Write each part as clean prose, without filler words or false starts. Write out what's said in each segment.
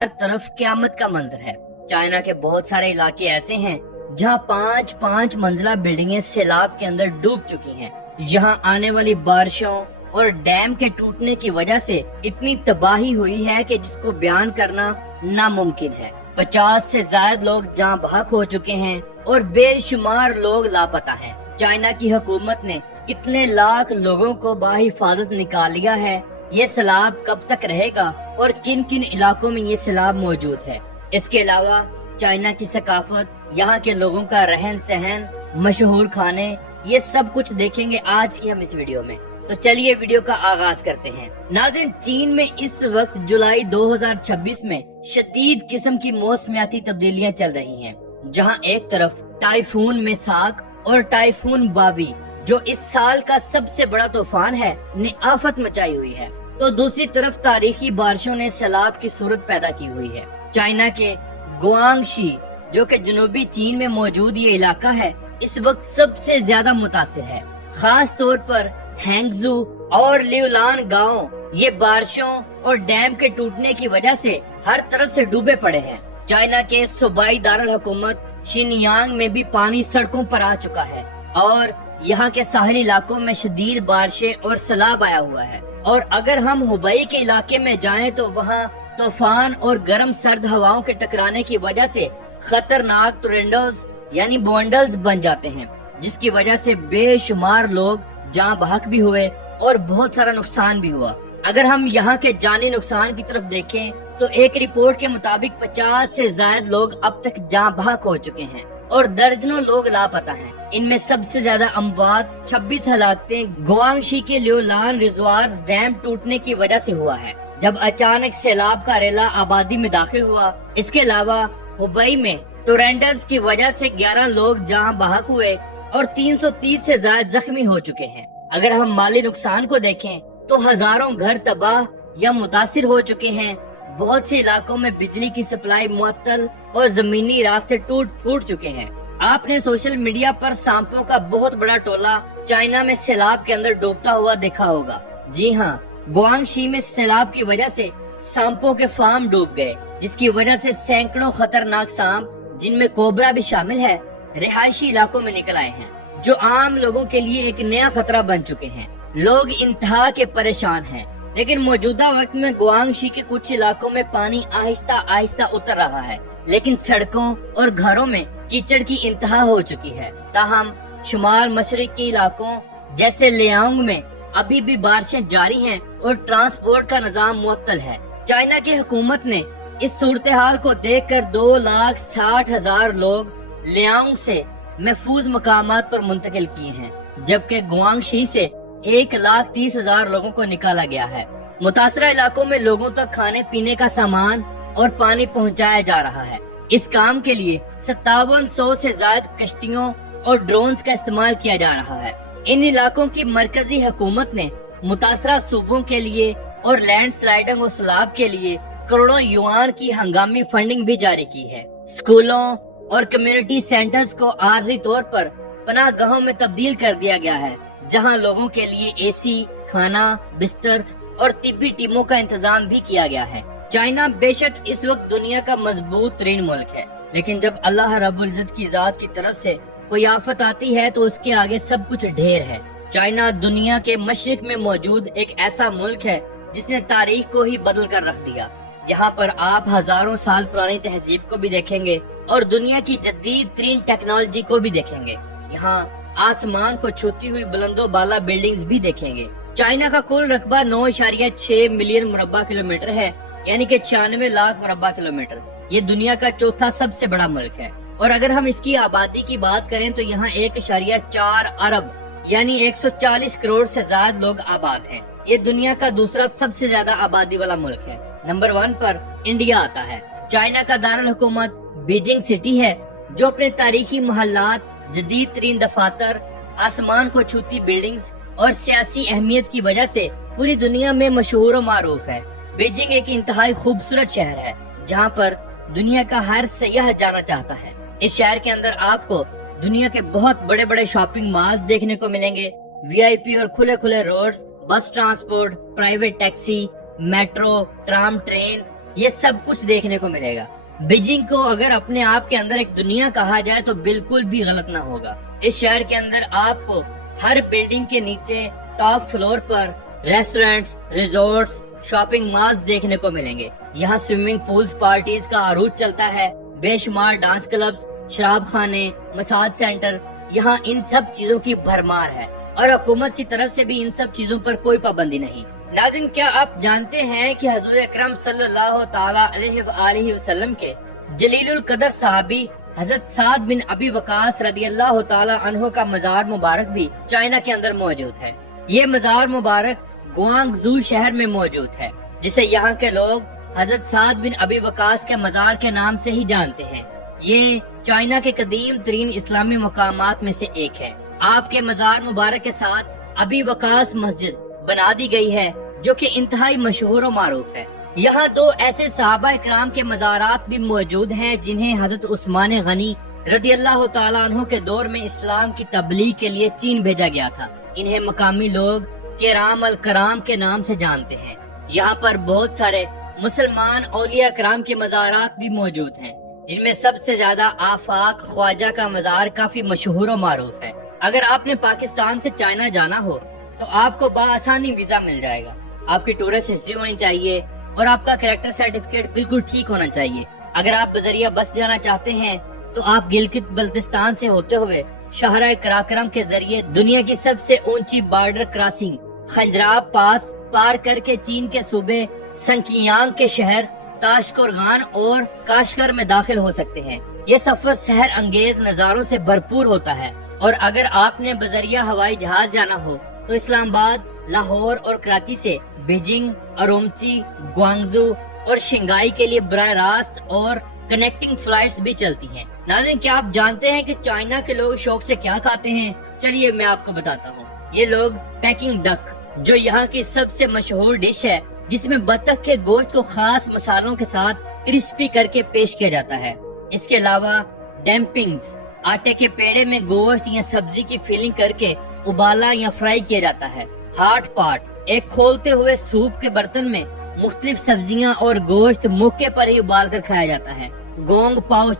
हर तरफ क्यामत का मंजर है। चाइना के बहुत सारे इलाके ऐसे हैं जहां 5-5 मंजिला बिल्डिंगें सैलाब के अंदर डूब चुकी हैं। यहाँ आने वाली बारिशों और डैम के टूटने की वजह से इतनी तबाही हुई है कि जिसको बयान करना नामुमकिन है। 50 से ज्यादा लोग जहाँ बहक हो चुके हैं और बेशुमार लोग लापता हैं। चाइना की हुकूमत ने कितने लाख लोगों को बाहिफाजत निकाल लिया है। ये सैलाब कब तक रहेगा और किन किन इलाकों में ये सैलाब मौजूद है। इसके अलावा चाइना की सकाफत, यहाँ के लोगों का रहन सहन, मशहूर खाने, ये सब कुछ देखेंगे आज की हम इस वीडियो में। तो चलिए वीडियो का आगाज करते हैं। नाज़रीन, चीन में इस वक्त जुलाई 2026 में शदीद किस्म की मौसमियाती तब्दीलियां चल रही हैं, जहां एक तरफ टाइफून मेसाक और टाइफून बाबी, जो इस साल का सबसे बड़ा तूफान है, ने आफत मचाई हुई है, तो दूसरी तरफ तारीखी बारिशों ने सैलाब की सूरत पैदा की हुई है। चाइना के गुआंगशी, जो कि जनूबी चीन में मौजूद ये इलाका है, इस वक्त सबसे ज्यादा मुतासिर है। खास तौर पर हैंगजू और लिउलान गांव ये बारिशों और डैम के टूटने की वजह से हर तरफ से डूबे पड़े हैं। चाइना के सूबाई दारुल हुकूमत शिनयांग में भी पानी सड़कों पर आ चुका है और यहाँ के साहिली इलाकों में शदीद बारिशें और सैलाब आया हुआ है। और अगर हम हुबई के इलाके में जाएं तो वहाँ तूफान और गर्म सर्द हवाओं के टकराने की वजह से खतरनाक टोरेंडोज यानी बॉन्डल्स बन जाते हैं, जिसकी वजह से बेशुमार लोग जान बहक भी हुए और बहुत सारा नुकसान भी हुआ। अगर हम यहाँ के जानी नुकसान की तरफ देखें तो एक रिपोर्ट के मुताबिक 50 से ज्यादा लोग अब तक जान बहक हो चुके हैं और दर्जनों लोग लापता हैं। इनमें सबसे ज्यादा अमवात 26 हलाकतें गुआंगशी के लिउलान रिजर्वायर्स डैम टूटने की वजह से हुआ है, जब अचानक सैलाब का रेला आबादी में दाखिल हुआ। इसके अलावा हुबई में टोरेंटस की वजह से 11 लोग जान बहक हुए और 330 से ज्यादा जख्मी हो चुके हैं। अगर हम माली नुकसान को देखें तो हजारों घर तबाह या मुतासिर हो चुके हैं। बहुत से इलाकों में बिजली की सप्लाई मुअत्तल और जमीनी रास्ते टूट फूट चुके हैं। आपने सोशल मीडिया पर सांपों का बहुत बड़ा टोला चाइना में सैलाब के अंदर डूबता हुआ देखा होगा। जी हाँ, गुआंगशी में सैलाब की वजह से सांपों के फार्म डूब गए, जिसकी वजह से सैकड़ों खतरनाक सांप, जिनमें कोबरा भी शामिल है, रिहायशी इलाकों में निकल आए हैं, जो आम लोगों के लिए एक नया खतरा बन चुके हैं। लोग इंतहा के परेशान हैं, लेकिन मौजूदा वक्त में गुआंगशी के कुछ इलाकों में पानी आहिस्ता आहिस्ता उतर रहा है, लेकिन सड़कों और घरों में कीचड़ की इंतहा हो चुकी है। ताहम शुमाल मशरिकी इलाकों जैसे लियांग में अभी भी बारिशें जारी हैं और ट्रांसपोर्ट का निजाम मुअत्तल है। चाइना की हुकूमत ने इस सूरत हाल को देखकर 2,60,000 लोग लियांग से महफूज मकामात पर मुंतकिल किए हैं, जबकि गुआंगशी से 1,30,000 लोगों को निकाला गया है। मुतासरा इलाकों में लोगों तक खाने पीने का सामान और पानी पहुंचाया जा रहा है। इस काम के लिए 5700 से ज्यादा कश्तियों और ड्रोन्स का इस्तेमाल किया जा रहा है। इन इलाकों की मरकजी हुकूमत ने मुतासरा सूबों के लिए और लैंड स्लाइडिंग और सैलाब के लिए करोड़ों युआन की हंगामी फंडिंग भी जारी की है। स्कूलों और कम्युनिटी सेंटर्स को आर्जी तौर पर पनाहगाहों में तब्दील कर दिया गया है, जहां लोगों के लिए एसी, खाना, बिस्तर और तिब्बी टीमों का इंतजाम भी किया गया है। चाइना बेशक इस वक्त दुनिया का मजबूत तरीन मुल्क है, लेकिन जब अल्लाह रब्बुल इज्जत की जात की तरफ से कोई आफत आती है तो उसके आगे सब कुछ ढेर है। चाइना दुनिया के मशरिक में मौजूद एक ऐसा मुल्क है जिसने तारीख को ही बदल कर रख दिया। यहाँ पर आप हजारों साल पुरानी तहजीब को भी देखेंगे और दुनिया की जदीद तरीन टेक्नोलॉजी को भी देखेंगे। यहाँ आसमान को छूती हुई बुलंदो बाला बिल्डिंग्स भी देखेंगे। चाइना का कुल रकबा 9.6 मिलियन मुरब्बा किलोमीटर है, यानी कि 96 लाख मुरब्बा किलोमीटर। ये दुनिया का चौथा सबसे बड़ा मुल्क है। और अगर हम इसकी आबादी की बात करें तो यहाँ 1.4 अरब यानी 140 करोड़ से ज्यादा लोग आबाद हैं। ये दुनिया का दूसरा सबसे ज्यादा आबादी वाला मुल्क है। नंबर 1 पर इंडिया आता है। चाइना का दारुल हुकूमत बीजिंग सिटी है, जो अपने तारीखी महल्लात, जदीद तरीन दफातर, आसमान को छूती बिल्डिंग्स और सियासी अहमियत की वजह से पूरी दुनिया में मशहूर और मारूफ है। बीजिंग एक इंतहाई खूबसूरत शहर है, जहाँ पर दुनिया का हर सयाह जाना चाहता है। इस शहर के अंदर आपको दुनिया के बहुत बड़े बड़े शॉपिंग मॉल्स देखने को मिलेंगे, वीआईपी और खुले खुले रोड्स, बस transport, private taxi, metro, tram, train یہ سب کچھ دیکھنے کو ملے گا۔ بیجنگ کو اگر اپنے آپ کے اندر ایک دنیا کہا جائے تو بالکل بھی غلط نہ ہوگا۔ اس شہر کے اندر آپ کو ہر بلڈنگ کے نیچے ٹاپ فلور پر ریسٹورینٹس، ریزورٹس، شاپنگ مالز دیکھنے کو ملیں گے۔ یہاں سوئمنگ پولز، پارٹیز کا عروج چلتا ہے، بے شمار ڈانس کلبز، شراب خانے، مساج سینٹر، یہاں ان سب چیزوں کی بھرمار ہے اور حکومت کی طرف سے بھی ان سب چیزوں پر کوئی پابندی نہیں۔ ناظرین، کیا آپ جانتے ہیں کہ حضور اکرم صلی اللہ تعالی علیہ وآلہ وسلم کے جلیل القدر صحابی حضرت سعد بن ابی وقاص رضی اللہ تعالی عنہ کا مزار مبارک بھی چائنا کے اندر موجود ہے۔ یہ مزار مبارک گوانگزو شہر میں موجود ہے، جسے یہاں کے لوگ حضرت سعد بن ابی وقاص کے مزار کے نام سے ہی جانتے ہیں۔ یہ چائنا کے قدیم ترین اسلامی مقامات میں سے ایک ہے۔ آپ کے مزار مبارک کے ساتھ ابی وقاص مسجد بنا دی گئی ہے، جو کہ انتہائی مشہور و معروف ہے۔ یہاں دو ایسے صحابہ اکرام کے مزارات بھی موجود ہیں جنہیں حضرت عثمان غنی رضی اللہ تعالیٰ عنہ کے دور میں اسلام کی تبلیغ کے لیے چین بھیجا گیا تھا۔ انہیں مقامی لوگ کرام الکرام کے نام سے جانتے ہیں۔ یہاں پر بہت سارے مسلمان اولیاء کرام کے مزارات بھی موجود ہیں، جن میں سب سے زیادہ آفاق خواجہ کا مزار کافی مشہور و معروف ہے۔ اگر آپ نے پاکستان سے چائنا جانا ہو تو آپ کو بآسانی ویزا مل جائے گا۔ آپ کی ٹورسٹ ہسٹری ہونی چاہیے اور آپ کا کریکٹر سرٹیفکیٹ بالکل ٹھیک ہونا چاہیے۔ اگر آپ بذریعہ بس جانا چاہتے ہیں تو آپ گلگت بلتستان سے ہوتے ہوئے شاہراہ قراقرم کے ذریعے دنیا کی سب سے اونچی بارڈر کراسنگ خنجراب پاس پار کر کے چین کے صوبے سنکیانگ کے شہر تاشقرغان اور کاشغر میں داخل ہو سکتے ہیں۔ یہ سفر سحر انگیز نظاروں سے بھرپور ہوتا ہے، اور اگر آپ نے بذریعہ ہوائی جہاز جانا ہو تو اسلام آباد، لاہور اور کراچی سے بیجنگ، ارومچی، گوانگزو اور شنگائی کے لیے براہ راست اور کنیکٹنگ فلائٹس بھی چلتی ہیں۔ ناظرین، کیا آپ جانتے ہیں کہ چائنا کے لوگ شوق سے کیا کھاتے ہیں؟ چلیے میں آپ کو بتاتا ہوں۔ یہ لوگ پیکنگ ڈک، جو یہاں کی سب سے مشہور ڈش ہے، جس میں بطخ کے گوشت کو خاص مسالوں کے ساتھ کرسپی کر کے پیش کیا جاتا ہے۔ اس کے علاوہ ڈمپلنگز، آٹے کے پیڑے میں گوشت یا سبزی کی فیلنگ کر کے ابالا یا فرائی کیا جاتا ہے۔ ہارٹ پاٹ، ایک کھولتے ہوئے سوپ کے برتن میں مختلف سبزیاں اور گوشت موقع پر ہی ابال کر کھایا جاتا ہے۔ گونگ پاؤ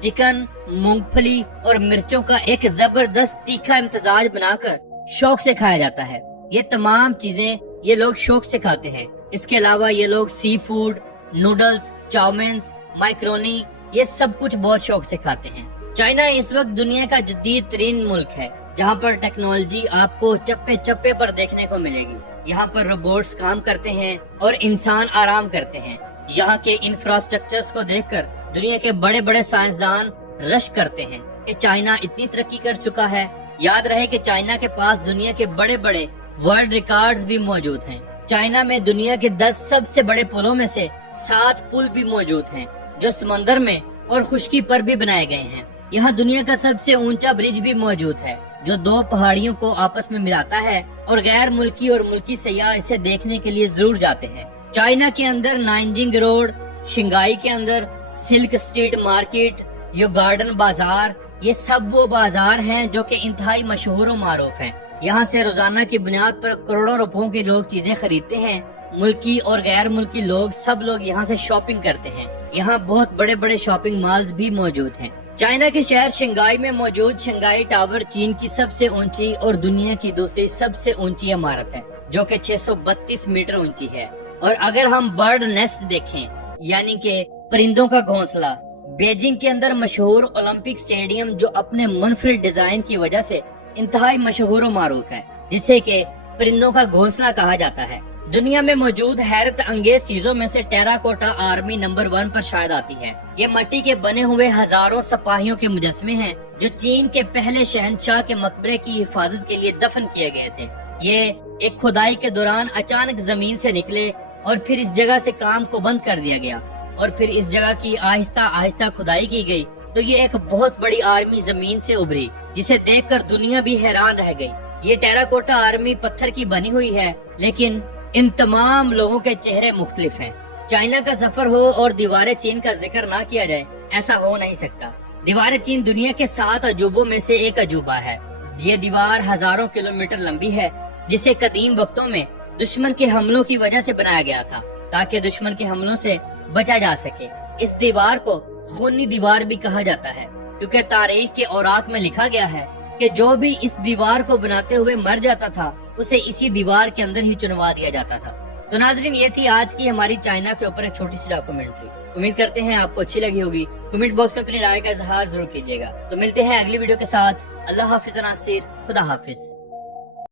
چکن مونگ پھلی اور مرچوں کا ایک زبردست تیکھا امتزاج بنا کر شوق سے کھایا جاتا ہے۔ یہ تمام چیزیں یہ لوگ شوق سے کھاتے ہیں۔ اس کے علاوہ یہ لوگ سی فوڈ، نوڈلز، چاؤمینز، مائکرونی، یہ سب کچھ بہت شوق سے کھاتے ہیں۔ چائنا اس وقت دنیا کا جدید ترین ملک ہے، جہاں پر ٹیکنالوجی آپ کو چپے چپے پر دیکھنے کو ملے گی۔ یہاں پر روبوٹس کام کرتے ہیں اور انسان آرام کرتے ہیں۔ یہاں کے انفراسٹرکچرز کو دیکھ کر دنیا کے بڑے بڑے سائنسدان رشک کرتے ہیں کہ چائنا اتنی ترقی کر چکا ہے۔ یاد رہے کہ چائنا کے پاس دنیا کے بڑے بڑے ورلڈ ریکارڈز بھی موجود ہیں۔ چائنا میں دنیا کے 10 سب سے بڑے پلوں میں سے 7 پل بھی موجود ہیں، جو سمندر میں اور خشکی پر بھی بنائے گئے ہیں۔ یہاں دنیا کا سب سے اونچا برج بھی موجود ہے، جو 2 پہاڑیوں کو آپس میں ملاتا ہے، اور غیر ملکی اور ملکی سیاح اسے دیکھنے کے لیے ضرور جاتے ہیں۔ چائنا کے اندر نانجنگ روڈ، شنگائی کے اندر silk street market, Yu garden بازار، یہ سب وہ بازار ہیں جو کہ انتہائی مشہور و معروف ہیں۔ یہاں سے روزانہ کی بنیاد پر کروڑوں روپوں کے لوگ چیزیں خریدتے ہیں۔ ملکی اور غیر ملکی لوگ سب لوگ یہاں سے شاپنگ کرتے ہیں۔ یہاں بہت بڑے بڑے شاپنگ مالز بھی موجود ہیں۔ چائنا کے شہر شنگائی میں موجود شنگائی ٹاور چین کی سب سے اونچی اور دنیا کی دوسری سب سے اونچی عمارت ہے، جو کہ 632 میٹر اونچی ہے۔ اور اگر ہم برڈ نیسٹ دیکھیں، یعنی کہ پرندوں کا گھونسلہ، بیجنگ کے اندر مشہور اولمپک اسٹیڈیم جو اپنے منفرد ڈیزائن کی وجہ سے انتہائی مشہور و معروف ہے، جسے کہ پرندوں کا گھونسلہ کہا جاتا ہے۔ دنیا میں موجود حیرت انگیز چیزوں میں سے ٹیراکوٹا آرمی نمبر 1 پر شاید آتی ہے۔ یہ مٹی کے بنے ہوئے ہزاروں سپاہیوں کے مجسمے ہیں جو چین کے پہلے شہنشاہ کے مقبرے کی حفاظت کے لیے دفن کیے گئے تھے۔ یہ ایک کھدائی کے دوران اچانک زمین سے نکلے اور پھر اس جگہ سے کام کو بند کر دیا گیا، اور پھر اس جگہ کی آہستہ آہستہ کھدائی کی گئی تو یہ ایک بہت بڑی آرمی زمین سے ابھری، جسے دیکھ کر دنیا بھی حیران رہ گئی۔ یہ ٹیراکوٹا آرمی پتھر کی بنی ہوئی ہے، لیکن ان تمام لوگوں کے چہرے مختلف ہیں۔ چائنا کا سفر ہو اور دیوار چین کا ذکر نہ کیا جائے، ایسا ہو نہیں سکتا۔ دیوار چین دنیا کے 7 عجوبوں میں سے ایک عجوبہ ہے۔ یہ دیوار ہزاروں کلومیٹر لمبی ہے، جسے قدیم وقتوں میں دشمن کے حملوں کی وجہ سے بنایا گیا تھا، تاکہ دشمن کے حملوں سے बचा जा सके। इस दीवार को खूनी दीवार भी कहा जाता है, क्योंकि तारीख के औराक में लिखा गया है कि जो भी इस दीवार को बनाते हुए मर जाता था उसे इसी दीवार के अंदर ही चुनवा दिया जाता था। तो नाजरीन, ये थी आज की हमारी चाइना के ऊपर एक छोटी सी डॉक्यूमेंट्री। उम्मीद करते हैं आपको अच्छी लगी होगी। कमेंट बॉक्स में अपनी राय का इजहार जरूर कीजिएगा। तो मिलते हैं अगली वीडियो के साथ। अल्लाह हाफिज नासिर, खुदा हाफिज।